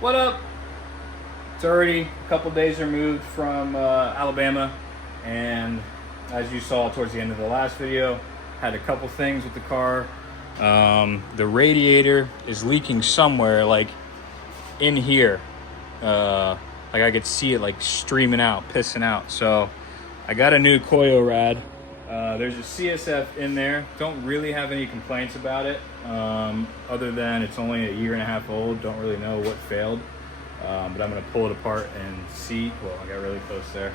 What up? It's already a couple days removed from Alabama, and as you saw towards the end of the last video, had a couple things with the car. The radiator is leaking somewhere, like in here. Like I could see it like streaming out, pissing out. So I got a new Koyo Rad. There's a CSF in there. Don't really have any complaints about it, other than it's only a year and a half old. Don't really know what failed, but I'm gonna pull it apart and see. Well, I got really close there.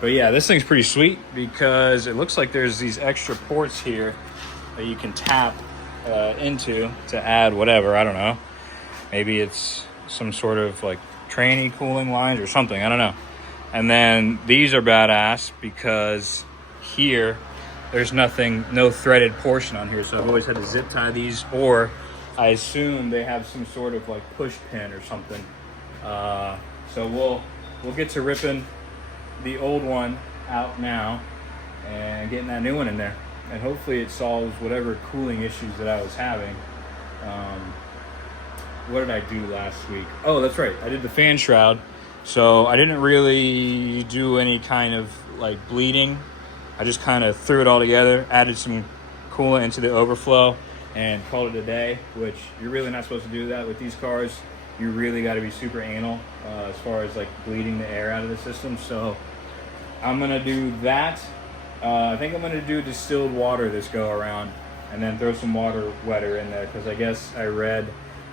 But yeah, this thing's pretty sweet because it looks like there's these extra ports here that you can tap into to add whatever. I don't know. Maybe it's some sort of like tranny cooling lines or something. I don't know. And then these are badass because here there's nothing, no threaded portion on here. So I've always had to zip tie these, or I assume they have some sort of like push pin or something. So we'll get to ripping the old one out now and getting that new one in there. And hopefully it solves whatever cooling issues that I was having. What did I do last week? Oh, that's right. I did the fan shroud. So I didn't really do any kind of like bleeding. I just kind of threw it all together, added some coolant into the overflow, and called it a day, which you're really not supposed to do that with these cars. You really got to be super anal as far as like bleeding the air out of the system. So I'm going to do that. I think I'm going to do distilled water this go around, and then throw some water wetter in there, because I guess I read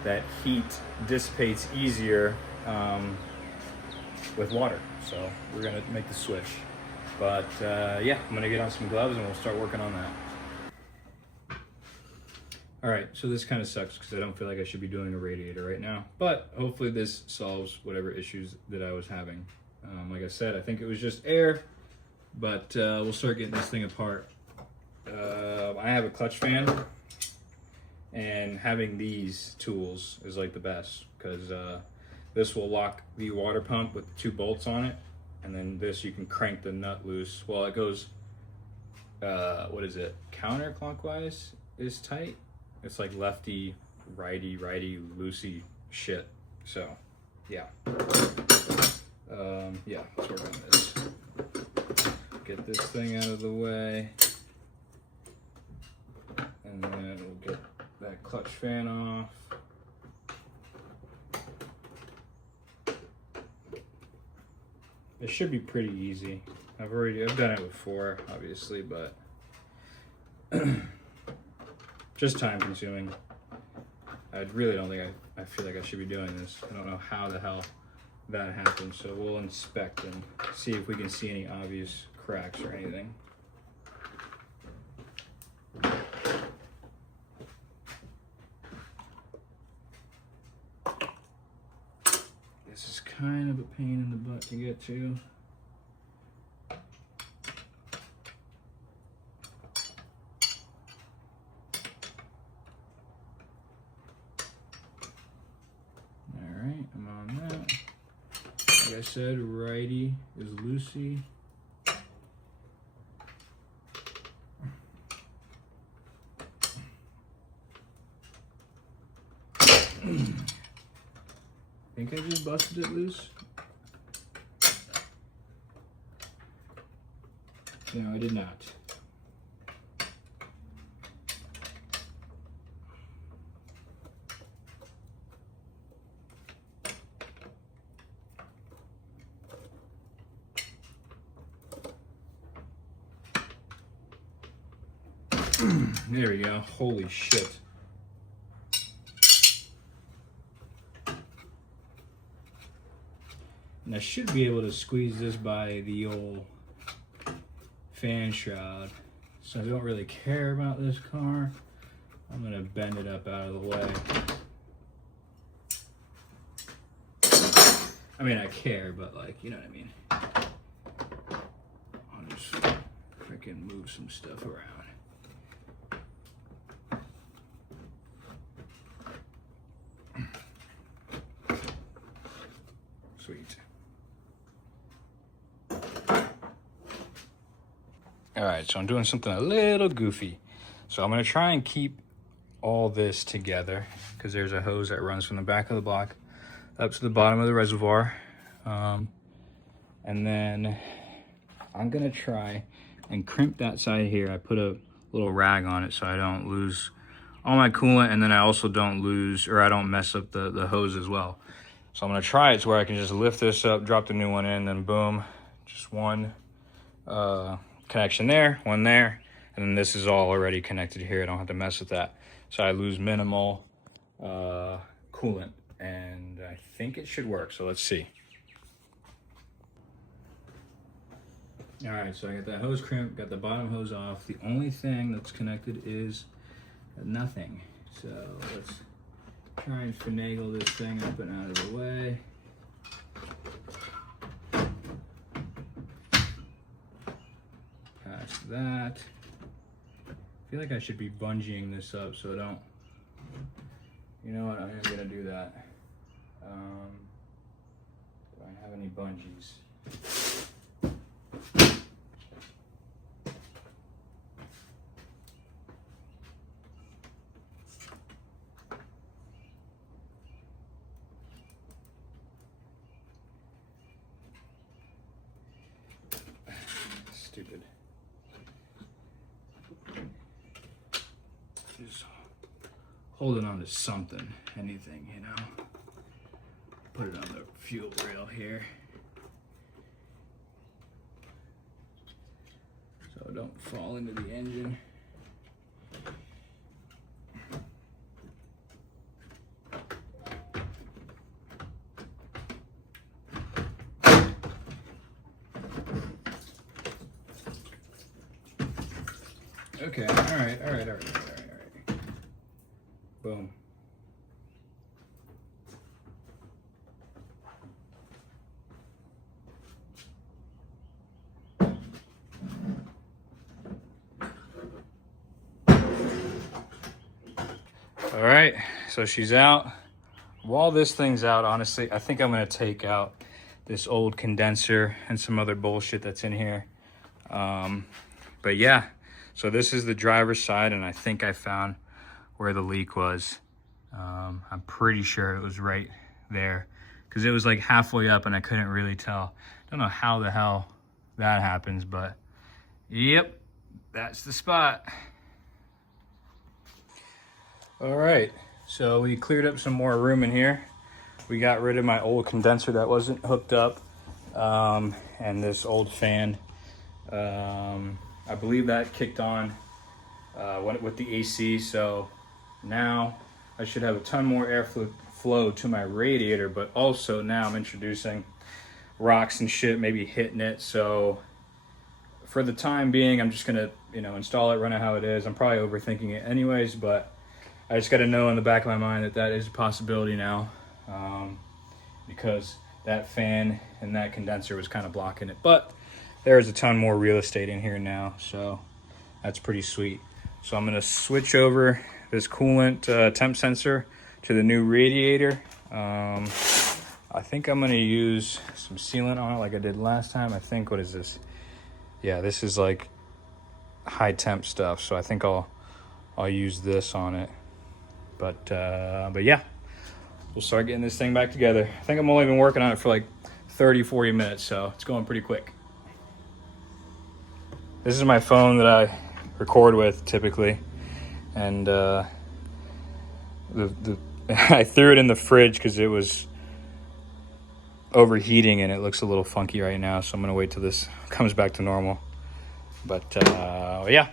that heat dissipates easier with water. So we're gonna make the switch. But yeah, I'm gonna get on some gloves and we'll start working on that. All right, so this kind of sucks because I don't feel like I should be doing a radiator right now, but hopefully this solves whatever issues that I was having. Like I said, I think it was just air, but we'll start getting this thing apart. I have a clutch fan, and having these tools is like the best, because this will lock the water pump with 2 bolts on it, and then this you can crank the nut loose. Well, it goes, what is it? Counterclockwise is tight. It's like lefty, righty, loosey shit. So, yeah. Yeah, let's work on this. Get this thing out of the way, and then we'll get that clutch fan off. It should be pretty easy. I've done it before, obviously, but just time consuming. I really don't think I feel like I should be doing this. I don't know how the hell that happened, so we'll inspect and see if we can see any obvious cracks or anything. This is kind of a pain in the butt to get to. Alright, I'm on that. Like I said, righty is loosey. I think I just busted it loose. No, I did not. There we go. Holy shit. And I should be able to squeeze this by the old fan shroud. So I don't really care about this car. I'm gonna bend it up out of the way. I mean, I care, but like, you know what I mean. I'll just freaking move some stuff around. Sweet. All right, so I'm doing something a little goofy. So I'm gonna try and keep all this together because there's a hose that runs from the back of the block up to the bottom of the reservoir. And then I'm gonna try and crimp that side here. I put a little rag on it so I don't lose all my coolant, and then I also don't lose, or I don't mess up the hose as well. So I'm gonna try it to where I can just lift this up, drop the new one in, then boom, just one connection there, one there, and then this is all already connected here. I don't have to mess with that. So I lose minimal coolant, and I think it should work, so let's see. All right, so I got that hose crimp, got the bottom hose off. The only thing that's connected is nothing. So let's try and finagle this thing up and out of the way. Past that. I feel like I should be bungeeing this up so I don't, you know what, I'm gonna do that. Do I have any bungees? Stupid. Just holding on to something, anything, you know. Put it on the fuel rail here, so it don't fall into the engine. Okay, all right. Boom. All right, so she's out. While this thing's out, honestly, I think I'm gonna take out this old condenser and some other bullshit that's in here. But yeah, so this is the driver's side, and I think I found where the leak was. I'm pretty sure it was right there, because it was like halfway up and I couldn't really tell. Don't know how the hell that happens, but yep, that's the spot. All right, so we cleared up some more room in here. We got rid of my old condenser that wasn't hooked up, and this old fan. I believe that kicked on with the AC, so now I should have a ton more airflow to my radiator, but also now I'm introducing rocks and shit, maybe hitting it. So for the time being, I'm just gonna, install it, run it how it is. I'm probably overthinking it anyways, but I just gotta know in the back of my mind that is a possibility now, because that fan and that condenser was kind of blocking it. But there's a ton more real estate in here now, so that's pretty sweet. So I'm gonna switch over this coolant temp sensor to the new radiator. I think I'm gonna use some sealant on it like I did last time. I think, what is this? Yeah, this is like high temp stuff, so I think I'll use this on it. But yeah, we'll start getting this thing back together. I think I'm only been working on it for like 30-40 minutes, so it's going pretty quick. This is my phone that I record with typically, and I threw it in the fridge because it was overheating and it looks a little funky right now, so I'm gonna wait till this comes back to normal. But yeah.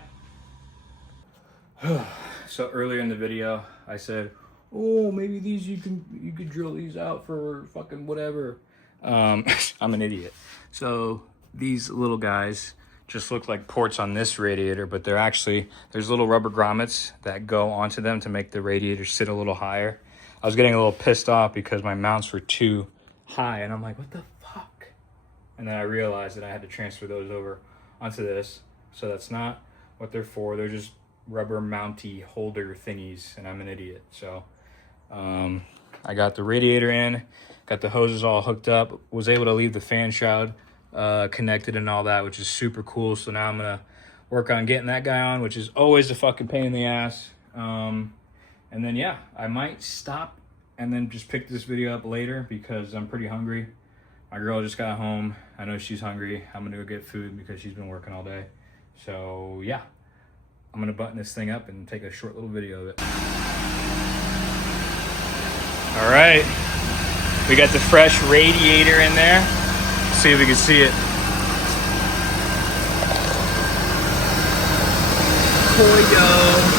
So earlier in the video I said, oh, maybe these you could drill these out for fucking whatever. I'm an idiot. So these little guys just look like ports on this radiator, but they're actually, there's little rubber grommets that go onto them to make the radiator sit a little higher. I was getting a little pissed off because my mounts were too high, and I'm like, what the fuck? And then I realized that I had to transfer those over onto this. So that's not what they're for. They're just rubber mounty holder thingies, and I'm an idiot. So I got the radiator in, got the hoses all hooked up, was able to leave the fan shroud connected and all that, which is super cool. So now I'm gonna work on getting that guy on, which is always a fucking pain in the ass. And then yeah, I might stop and then just pick this video up later because I'm pretty hungry. My girl just got home. I know she's hungry. I'm gonna go get food because she's been working all day. So yeah, I'm gonna button this thing up and take a short little video of it. All right, we got the fresh radiator in there. Let's see if we can see it. Koyo.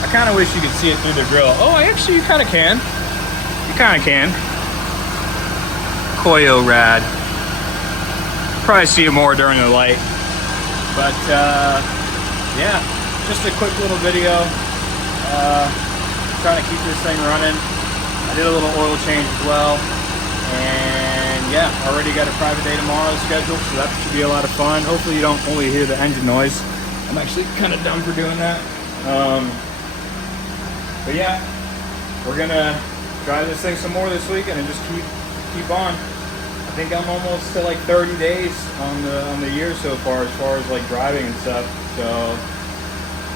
I kind of wish you could see it through the grill. Oh, actually, you kind of can. You kind of can. Koyo Rad. Probably see it more during the light. But yeah, just a quick little video. Trying to keep this thing running. I did a little oil change as well. And yeah, already got a private day tomorrow scheduled, so that should be a lot of fun. Hopefully you don't only hear the engine noise. I'm actually kind of dumb for doing that. But yeah, we're gonna drive this thing some more this weekend and just keep on. I think I'm almost to like 30 days on the year so far as like driving and stuff. So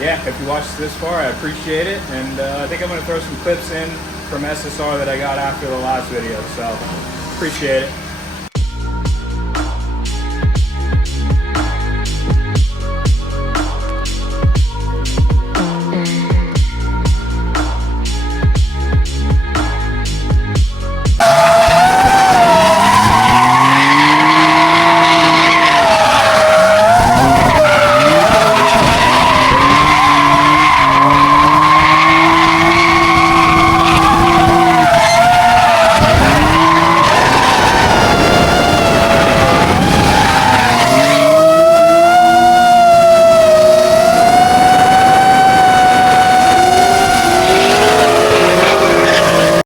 yeah, if you watched this far, I appreciate it. And I think I'm gonna throw some clips in from SSR that I got after the last video. So appreciate it.